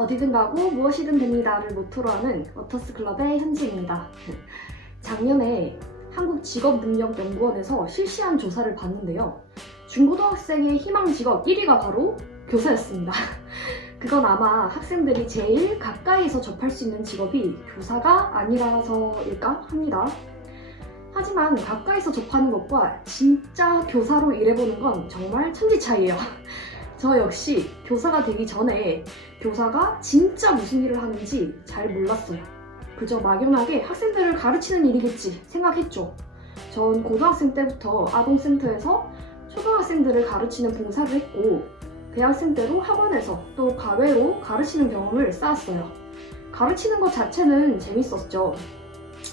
어디든 가고 무엇이든 됩니다를 모토로 하는 워터스클럽의 현지입니다. 작년에 한국직업능력연구원에서 실시한 조사를 봤는데요. 중고등학생의 희망 직업 1위가 바로 교사였습니다. 그건 아마 학생들이 제일 가까이서 접할 수 있는 직업이 교사가 아니라서일까 합니다. 하지만 가까이서 접하는 것과 진짜 교사로 일해보는 건 정말 천지 차이예요. 저 역시 교사가 되기 전에 교사가 진짜 무슨 일을 하는지 잘 몰랐어요. 그저 막연하게 학생들을 가르치는 일이겠지 생각했죠. 전 고등학생 때부터 아동센터에서 초등학생들을 가르치는 봉사를 했고 대학생 때도 학원에서 또 과외로 가르치는 경험을 쌓았어요. 가르치는 것 자체는 재밌었죠.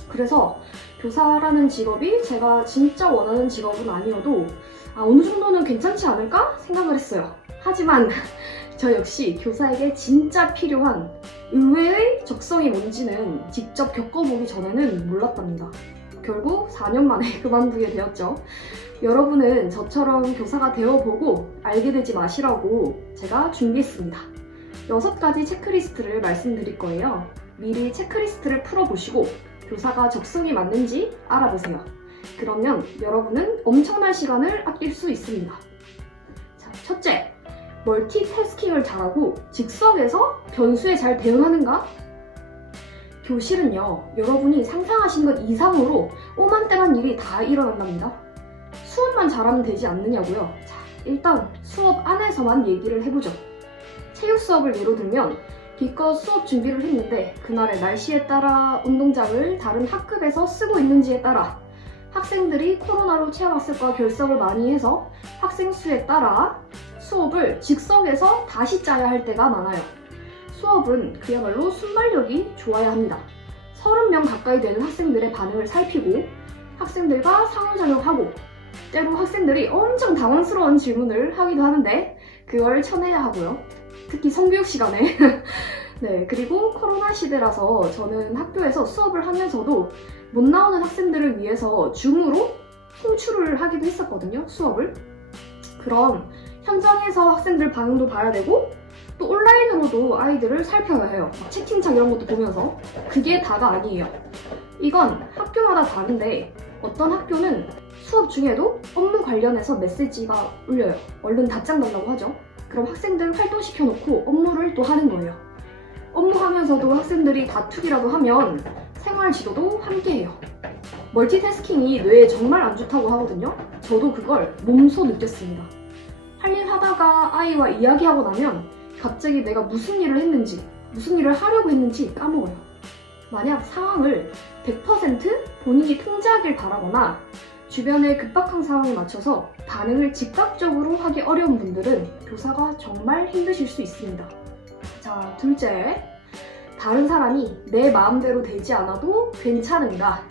그래서 교사라는 직업이 제가 진짜 원하는 직업은 아니어도 어느 정도는 괜찮지 않을까 생각을 했어요. 하지만 저 역시 교사에게 진짜 필요한 의외의 적성이 뭔지는 직접 겪어보기 전에는 몰랐답니다. 결국 4년 만에 그만두게 되었죠. 여러분은 저처럼 교사가 되어보고 알게 되지 마시라고 제가 준비했습니다. 6가지 체크리스트를 말씀드릴 거예요. 미리 체크리스트를 풀어보시고 교사가 적성이 맞는지 알아보세요. 그러면 여러분은 엄청난 시간을 아낄 수 있습니다. 자, 첫째, 멀티태스킹을 잘하고 즉석에서 변수에 잘 대응하는가? 교실은요, 여러분이 상상하신 것 이상으로 오만때만 일이 다 일어난답니다. 수업만 잘하면 되지 않느냐고요? 자, 일단 수업 안에서만 얘기를 해보죠. 체육 수업을 예로 들면 기껏 수업 준비를 했는데 그날의 날씨에 따라 운동장을 다른 학급에서 쓰고 있는지에 따라 학생들이 코로나로 체험학습과 결석을 많이 해서 학생 수에 따라 수업을 즉석에서 다시 짜야 할 때가 많아요. 수업은 그야말로 순발력이 좋아야 합니다. 30명 가까이 되는 학생들의 반응을 살피고 학생들과 상호작용하고 때로 학생들이 엄청 당황스러운 질문을 하기도 하는데 그걸 쳐내야 하고요. 특히 성교육 시간에 네, 그리고 코로나 시대라서 저는 학교에서 수업을 하면서도 못 나오는 학생들을 위해서 줌으로 송출을 하기도 했었거든요, 수업을. 그럼 현장에서 학생들 반응도 봐야 되고 또 온라인으로도 아이들을 살펴야 해요. 채팅창 이런 것도 보면서. 그게 다가 아니에요. 이건 학교마다 다른데 어떤 학교는 수업 중에도 업무 관련해서 메시지가 울려요. 얼른 답장 달라고 하죠. 그럼 학생들 활동시켜놓고 업무를 또 하는 거예요. 업무하면서도 학생들이 다투기라도 하면 생활 지도도 함께 해요. 멀티태스킹이 뇌에 정말 안 좋다고 하거든요. 저도 그걸 몸소 느꼈습니다. 할 일 하다가 아이와 이야기하고 나면 갑자기 내가 무슨 일을 했는지, 무슨 일을 하려고 했는지 까먹어요. 만약 상황을 100% 본인이 통제하길 바라거나 주변의 급박한 상황에 맞춰서 반응을 즉각적으로 하기 어려운 분들은 교사가 정말 힘드실 수 있습니다. 자, 둘째, 다른 사람이 내 마음대로 되지 않아도 괜찮은가?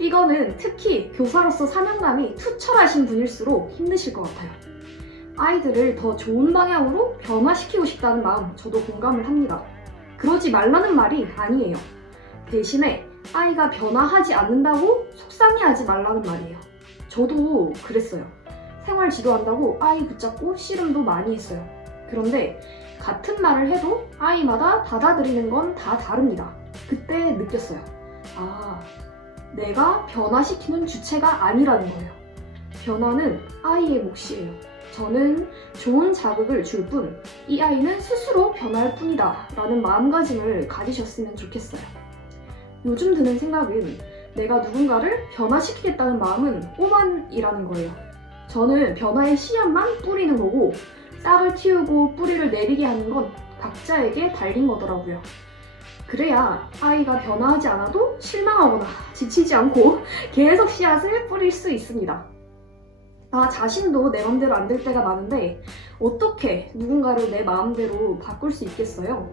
이거는 특히 교사로서 사명감이 투철하신 분일수록 힘드실 것 같아요. 아이들을 더 좋은 방향으로 변화시키고 싶다는 마음 저도 공감을 합니다. 그러지 말라는 말이 아니에요. 대신에 아이가 변화하지 않는다고 속상해하지 말라는 말이에요. 저도 그랬어요. 생활 지도한다고 아이 붙잡고 씨름도 많이 했어요. 그런데 같은 말을 해도 아이마다 받아들이는 건 다 다릅니다. 그때 느꼈어요. 내가 변화시키는 주체가 아니라는 거예요. 변화는 아이의 몫이에요. 저는 좋은 자극을 줄 뿐 이 아이는 스스로 변화할 뿐이다 라는 마음가짐을 가지셨으면 좋겠어요. 요즘 드는 생각은 내가 누군가를 변화시키겠다는 마음은 오만이라는 거예요. 저는 변화의 씨앗만 뿌리는 거고 싹을 틔우고 뿌리를 내리게 하는 건 각자에게 달린 거더라고요. 그래야 아이가 변화하지 않아도 실망하거나 지치지 않고 계속 씨앗을 뿌릴 수 있습니다. 나 자신도 내 맘대로 안 될 때가 많은데 어떻게 누군가를 내 마음대로 바꿀 수 있겠어요?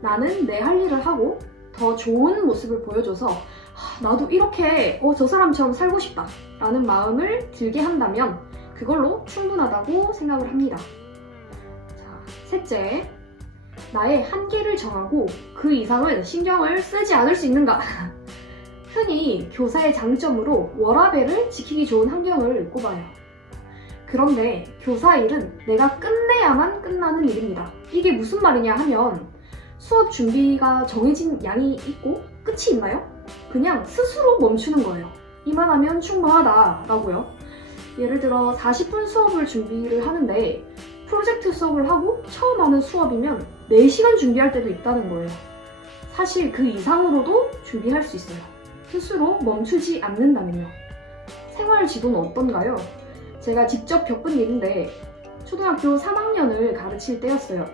나는 내 할 일을 하고 더 좋은 모습을 보여줘서 나도 이렇게 저 사람처럼 살고 싶다 라는 마음을 들게 한다면 그걸로 충분하다고 생각을 합니다. 자, 셋째, 나의 한계를 정하고 그 이상은 신경을 쓰지 않을 수 있는가? 흔히 교사의 장점으로 워라밸을 지키기 좋은 환경을 꼽아요. 그런데 교사 일은 내가 끝내야만 끝나는 일입니다. 이게 무슨 말이냐 하면 수업 준비가 정해진 양이 있고 끝이 있나요? 그냥 스스로 멈추는 거예요. 이만하면 충분하다라고요. 예를 들어 40분 수업을 준비를 하는데 프로젝트 수업을 하고 처음 하는 수업이면 4시간 준비할 때도 있다는 거예요. 사실 그 이상으로도 준비할 수 있어요. 스스로 멈추지 않는다면요. 생활 지도는 어떤가요? 제가 직접 겪은 일인데 초등학교 3학년을 가르칠 때였어요.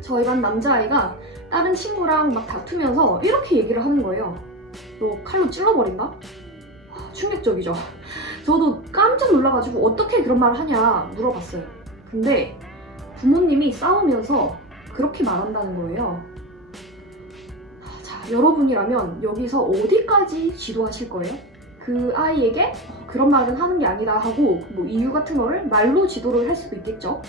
저희 반 남자아이가 다른 친구랑 막 다투면서 이렇게 얘기를 하는 거예요. 너 칼로 찔러버린다? 충격적이죠. 저도 깜짝 놀라가지고 어떻게 그런 말을 하냐 물어봤어요. 근데 부모님이 싸우면서 그렇게 말한다는 거예요. 자, 여러분이라면 여기서 어디까지 지도하실 거예요? 그 아이에게 그런 말은 하는 게 아니다 하고 뭐 이유 같은 거를 말로 지도를 할 수도 있겠죠.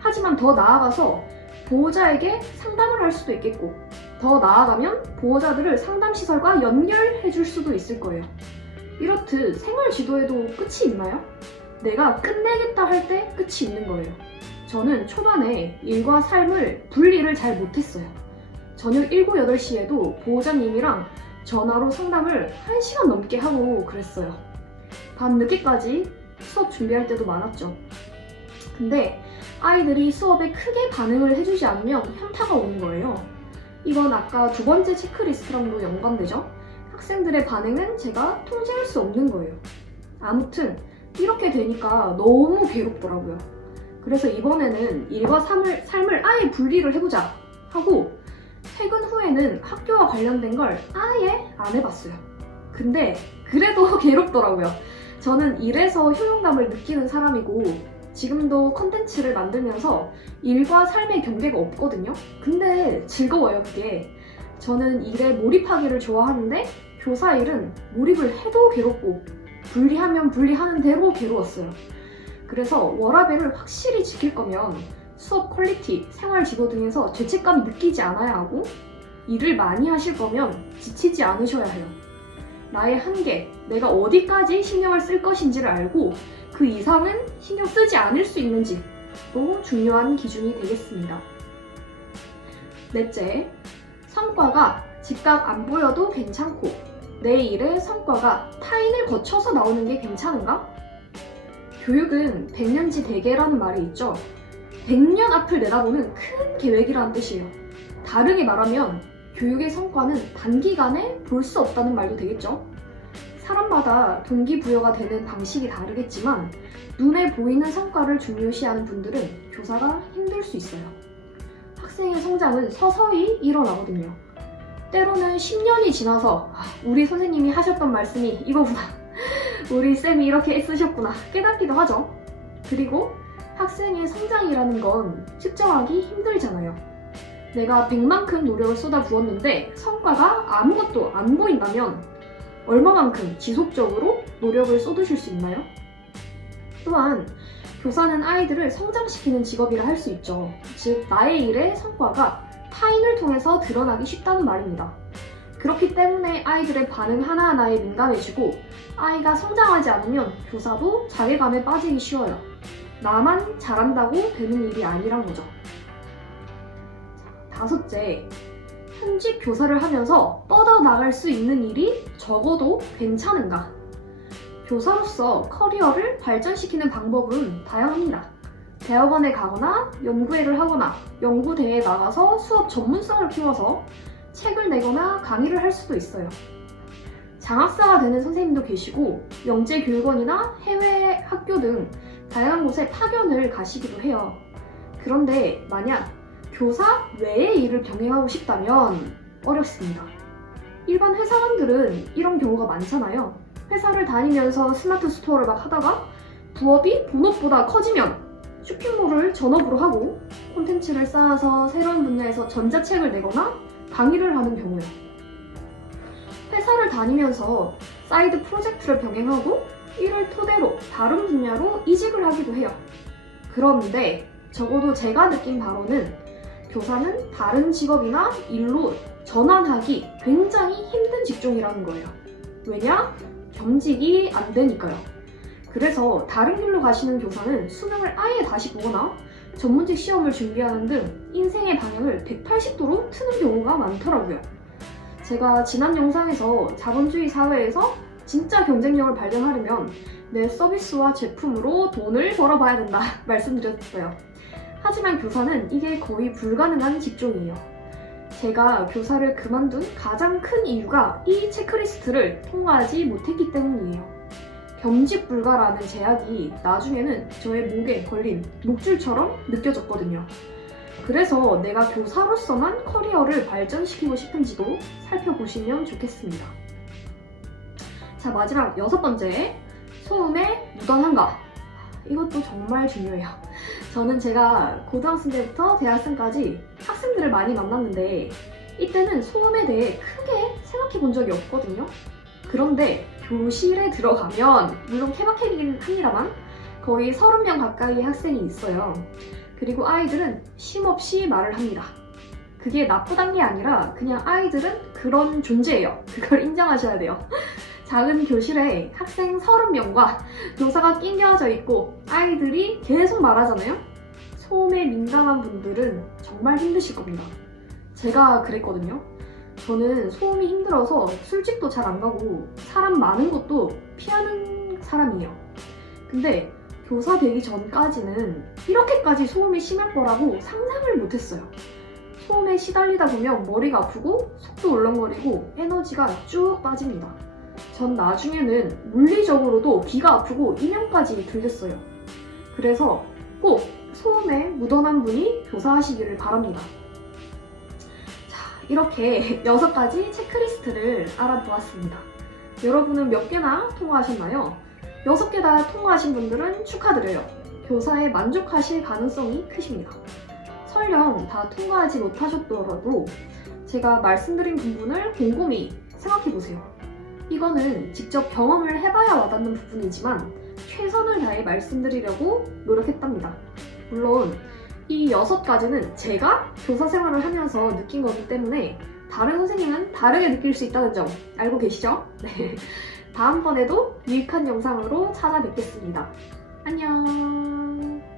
하지만 더 나아가서 보호자에게 상담을 할 수도 있겠고, 더 나아가면 보호자들을 상담시설과 연결해 줄 수도 있을 거예요. 이렇듯 생활 지도에도 끝이 있나요? 내가 끝내겠다 할 때 끝이 있는 거예요. 저는 초반에 일과 삶을 분리를 잘 못했어요. 저녁 7, 8시에도 보호자님이랑 전화로 상담을 1시간 넘게 하고 그랬어요. 밤 늦게까지 수업 준비할 때도 많았죠. 근데 아이들이 수업에 크게 반응을 해주지 않으면 현타가 오는 거예요. 이건 아까 2번째 체크리스트랑도 연관되죠? 학생들의 반응은 제가 통제할 수 없는 거예요. 아무튼 이렇게 되니까 너무 괴롭더라고요. 그래서 이번에는 일과 삶을 아예 분리를 해보자 하고 퇴근 후에는 학교와 관련된 걸 아예 안 해봤어요. 근데 그래도 괴롭더라고요. 저는 일에서 효용감을 느끼는 사람이고 지금도 컨텐츠를 만들면서 일과 삶의 경계가 없거든요. 근데 즐거워요, 그게. 저는 일에 몰입하기를 좋아하는데 교사 일은 몰입을 해도 괴롭고 분리하면 분리하는 대로 괴로웠어요. 그래서 워라밸을 확실히 지킬 거면 수업 퀄리티, 생활 지도 등에서 죄책감 느끼지 않아야 하고 일을 많이 하실 거면 지치지 않으셔야 해요. 나의 한계, 내가 어디까지 신경을 쓸 것인지를 알고 그 이상은 신경 쓰지 않을 수 있는지도 중요한 기준이 되겠습니다. 넷째, 성과가 즉각 안 보여도 괜찮고 내 일의 성과가 타인을 거쳐서 나오는 게 괜찮은가? 교육은 백년지 대계라는 말이 있죠. 100년 앞을 내다보는 큰 계획이라는 뜻이에요. 다르게 말하면 교육의 성과는 단기간에 볼 수 없다는 말도 되겠죠. 사람마다 동기부여가 되는 방식이 다르겠지만 눈에 보이는 성과를 중요시하는 분들은 교사가 힘들 수 있어요. 학생의 성장은 서서히 일어나거든요. 때로는 10년이 지나서 우리 선생님이 하셨던 말씀이 이거구나. 우리 쌤이 이렇게 애쓰셨구나 깨닫기도 하죠. 그리고 학생의 성장이라는 건 측정하기 힘들잖아요. 내가 100만큼 노력을 쏟아 부었는데 성과가 아무것도 안 보인다면 얼마만큼 지속적으로 노력을 쏟으실 수 있나요? 또한 교사는 아이들을 성장시키는 직업이라 할 수 있죠. 즉 나의 일의 성과가 타인을 통해서 드러나기 쉽다는 말입니다. 그렇기 때문에 아이들의 반응 하나하나에 민감해지고 아이가 성장하지 않으면 교사도 자괴감에 빠지기 쉬워요. 나만 잘한다고 되는 일이 아니란 거죠. 다섯째, 현직 교사를 하면서 뻗어나갈 수 있는 일이 적어도 괜찮은가? 교사로서 커리어를 발전시키는 방법은 다양합니다. 대학원에 가거나 연구회를 하거나 연구대회에 나가서 수업 전문성을 키워서 책을 내거나 강의를 할 수도 있어요. 장학사가 되는 선생님도 계시고 영재교육원이나 해외 학교 등 다양한 곳에 파견을 가시기도 해요. 그런데 만약 교사 외의 일을 병행하고 싶다면 어렵습니다. 일반 회사원들은 이런 경우가 많잖아요. 회사를 다니면서 스마트 스토어를 막 하다가 부업이 본업보다 커지면 쇼핑몰을 전업으로 하고 콘텐츠를 쌓아서 새로운 분야에서 전자책을 내거나 강의를 하는 경우요. 회사를 다니면서 사이드 프로젝트를 병행하고 이를 토대로 다른 분야로 이직을 하기도 해요. 그런데 적어도 제가 느낀 바로는 교사는 다른 직업이나 일로 전환하기 굉장히 힘든 직종이라는 거예요. 왜냐? 겸직이 안 되니까요. 그래서 다른 길로 가시는 교사는 수능을 아예 다시 보거나 전문직 시험을 준비하는 등 인생의 방향을 180도로 트는 경우가 많더라고요. 제가 지난 영상에서 자본주의 사회에서 진짜 경쟁력을 발견하려면 내 서비스와 제품으로 돈을 벌어봐야 된다 말씀드렸어요. 하지만 교사는 이게 거의 불가능한 직종이에요. 제가 교사를 그만둔 가장 큰 이유가 이 체크리스트를 통과하지 못했기 때문이에요. 겸직 불가라는 제약이 나중에는 저의 목에 걸린 목줄처럼 느껴졌거든요. 그래서 내가 교사로서만 커리어를 발전시키고 싶은지도 살펴보시면 좋겠습니다. 자, 마지막 6번째, 소음의 무던함과. 이것도 정말 중요해요. 저는 제가 고등학생 때부터 대학생까지 학생들을 많이 만났는데 이때는 소음에 대해 크게 생각해 본 적이 없거든요. 그런데 교실에 들어가면, 물론 케바케이긴 합니다만 거의 30명 가까이의 학생이 있어요. 그리고 아이들은 쉼없이 말을 합니다. 그게 나쁘단 게 아니라 그냥 아이들은 그런 존재예요. 그걸 인정하셔야 돼요. 작은 교실에 학생 30명과 교사가 낑겨져 있고 아이들이 계속 말하잖아요. 소음에 민감한 분들은 정말 힘드실 겁니다. 제가 그랬거든요. 저는 소음이 힘들어서 술집도 잘 안 가고 사람 많은 곳도 피하는 사람이에요. 근데 교사 되기 전까지는 이렇게까지 소음이 심할 거라고 상상을 못했어요. 소음에 시달리다 보면 머리가 아프고 속도 울렁거리고 에너지가 쭉 빠집니다. 전 나중에는 물리적으로도 귀가 아프고 이명까지 들렸어요. 그래서 꼭 소음에 무던한 분이 교사하시기를 바랍니다. 자, 이렇게 6가지 체크리스트를 알아보았습니다. 여러분은 몇 개나 통과하셨나요? 6개 다 통과하신 분들은 축하드려요. 교사에 만족하실 가능성이 크십니다. 설령 다 통과하지 못하셨더라도 제가 말씀드린 부분을 곰곰이 생각해보세요. 이거는 직접 경험을 해봐야 와닿는 부분이지만 최선을 다해 말씀드리려고 노력했답니다. 물론 이 6가지는 제가 교사 생활을 하면서 느낀 거기 때문에 다른 선생님은 다르게 느낄 수 있다는 점 알고 계시죠? 네. 다음번에도 유익한 영상으로 찾아뵙겠습니다. 안녕.